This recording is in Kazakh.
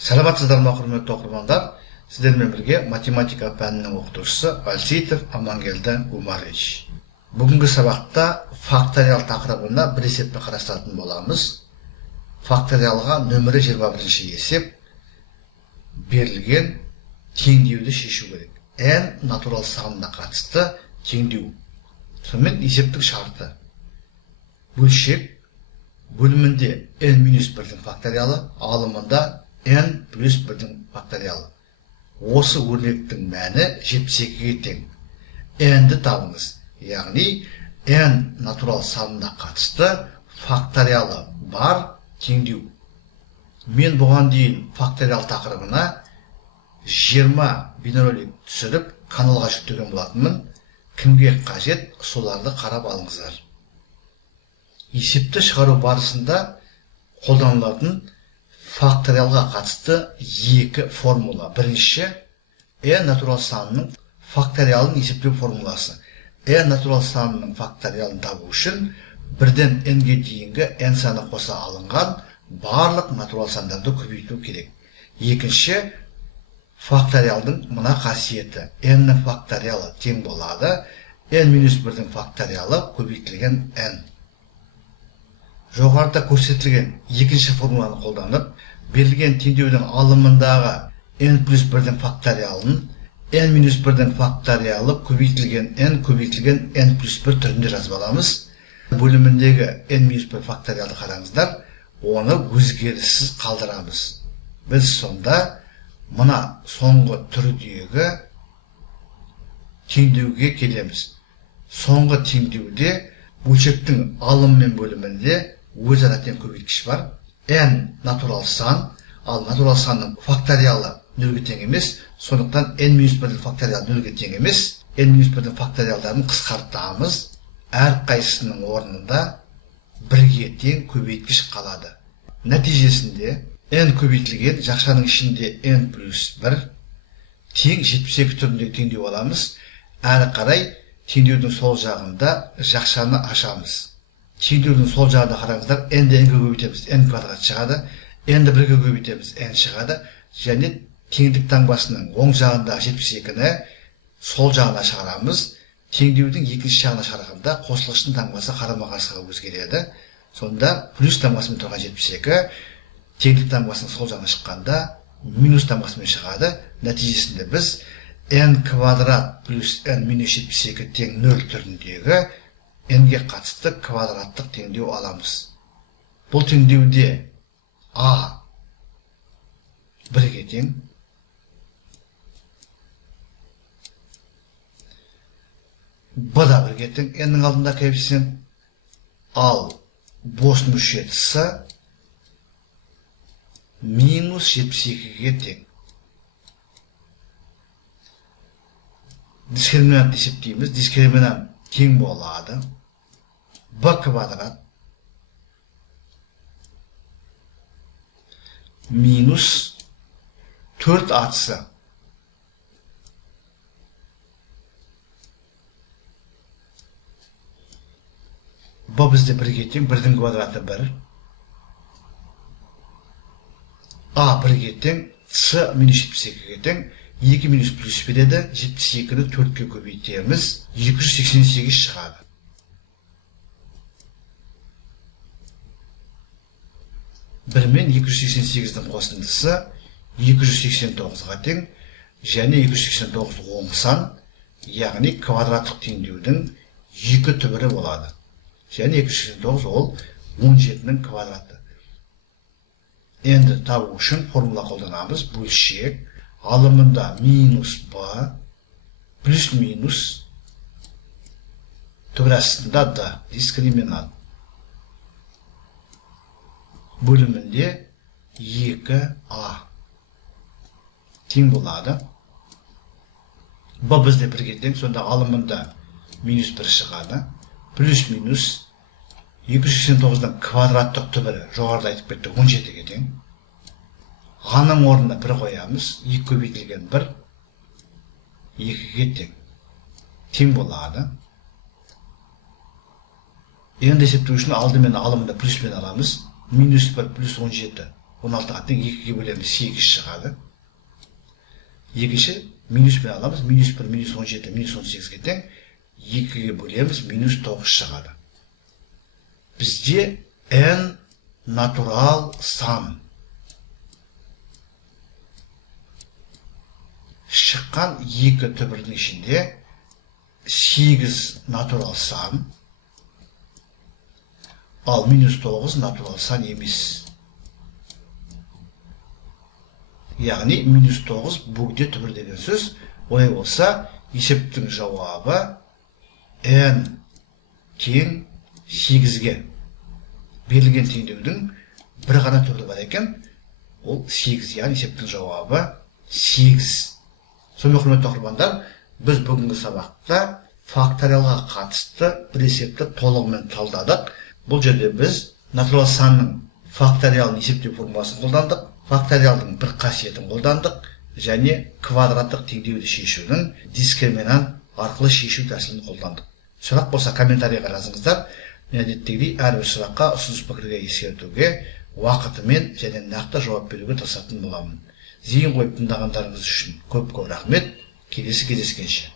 Саламатсыздар ма, құрметті оқырмандар? Сіздермен бірге математика пәнінің оқытушысы Альсейтов Амангелді Гумарович. Бүгінгі сабақта факториал тақырыбына бір есепті қарастыратын боламыз. Факториалға нөмірі 21 есеп берілген теңдеуді шешу керек. N натурал санына қатысты теңдеу. Сонымен есептің шарты. Бөлшек бөлімінде n-1-дің факториалы, алымында n плюс 1-дің факториалы. Осы өрнектің мәні 72-ге тең. n-ді табыңыз. Яғни n натурал санына қатысты факториалы бар теңдеу. Мен бұған дейін факториал тақырыбына 20 бейнеролик түсіріп каналға жүктеген болатынмын. Кімге қажет, соларды қарап алыңыздар. Есепті шығару барысында қолданылатын факториалға қатысты екі формула. Бірінші, n натурал санының факториалын есептеу формуласы. n натурал санының факториалын табу үшін бірден n-ге дейінгі n саны қоса алынған барлық натурал сандарды көбейту керек. Екінші, факториалдың мына қасиеті. n-ның факториалы тең болады, n-1-дің факториалы көбейтілген n. Жоғарыда көрсетілген екінші формуланы қолданып, берілген теңдеудің алымындағы n плюс 1-дің факториалын n-1-дің факториалы көбейтілген n плюс 1 түрінде жазып аламыз. Бөліміндегі n-1 факториалды қараңыздар, оны өзгеріссіз қалдырамыз. Біз сонда мына соңғы түрдегі теңдеуге келеміз. Соңғы теңдеуде бөлшектің алым мен бөлімінде өзара тең көбейткіш бар. n натурал сан, ал натурал санның факториалы нөлге тең емес, сондықтан n-1-дің факториалы нөлге тең емес. n-1-дің факториалдарын қысқартамыз. Әр қайсысының орнында бірге тең көбейткіш қалады. Нәтижесінде n көбейтілген жақшаның ішінде n плюс 1 тең 72 түріндегі теңдеу аламыз. Әрі қарай теңдеудің сол жағында жақшаны ашамыз. Теңдеудің сол жағында қараңыздар, n-ді n-ге көбейтеміз, n квадрат шығады, n-ді 1-ге көбейтеміз, n шығады, және теңдік таңбасының оң жағында 72-ні сол жағына шығарамыз. Теңдеудің екінші жағына шығарғанда қосылғыштың таңбасы қарама-қарсыға өзгереді. Сонда плюс таңбасымен тұрған 72, теңдік таңбасының сол жағына шыққанда минус таңбасымен шығады. Нәтижесінде біз n квадрат плюс n минус 72 тең 0 түріндегі n-ге қатысты квадраттық теңдеу аламыз. Бұл теңдеуде a 1-ге тең, b да 1-ге тең, n-нің алдында коэффициент, ал бос мүше с минус 72-ге тең. Дискриминант есептейміз. Дискриминант тең болады b квадрат минус 4 атысы b бізде 1-ге тең, 1-дің квадраты 1, a 1-ге тең, c минус 72-ге тең, 2 минус плюс береді, 72-ні 4-ке көбейтеміз, 288 шығады. Бір мен 288-дің қосындысы 289-ға тең, және 289 оң сан, яғни квадраттық теңдеудің 2 түбірі болады. Және 289 ол 17-ның квадраты. Енді табу үшін формула қолданамыз. Бөлшек алымында минус b плюс минус түбір астында d, дискриминант. Бөлімінде 2a тең болады. b бізде 1-ге тең, сонда алымында минус 1 шығады. Плюс минус 289-ның квадраттық түбірі, жоғарыда айтып кетті, 17-ге тең. a-ның орнына 1 қоямыз, 2 көбейтілген 1, 2-ге тең. Тең болады. Енді есептеу үшін алдымен алымында плюспен аламыз. Минус 1 плюс 17 16-ға тең 2-ге бөлеміз 8 шығады. Екінші минуспен аламыз. Минус 1, минус 17, минус 18-ге тең 2-ге бөлеміз минус 9 шығады. Бізде n натурал сан. Шыққан 2 түбірдің ішінде 8 натурал сан, ал минус 9 натурал сан емес. Яғни минус 9 бөгде түбір деген сөз. Олай болса, есептің жауабы n тең 8-ге. Берілген теңдеудің бір ғана түбірі бар екен. Ол 8, яғни есептің жауабы 8. Сонымен құрметті оқырмандар, біз бүгінгі сабақта факториалға қатысты бір есепті толығымен талдадық. Бұл жерде біз натурал санның факториалын есептеу формуласын қолдандық, факториалдың бір қасиетін қолдандық, және квадраттық теңдеуді шешудің дискриминант арқылы шешу тәсілін қолдандық. Сұрақ болса комментарийға жазыңыздар. Әдеттегідей әрбір сұраққа ұсыныс пікірге ескертуге, уақытымен және нақты жауап беруге тырысатын боламын. Зейін қойып тыңдағандарыңыз үшін көп рахмет. Келесі кездескенше.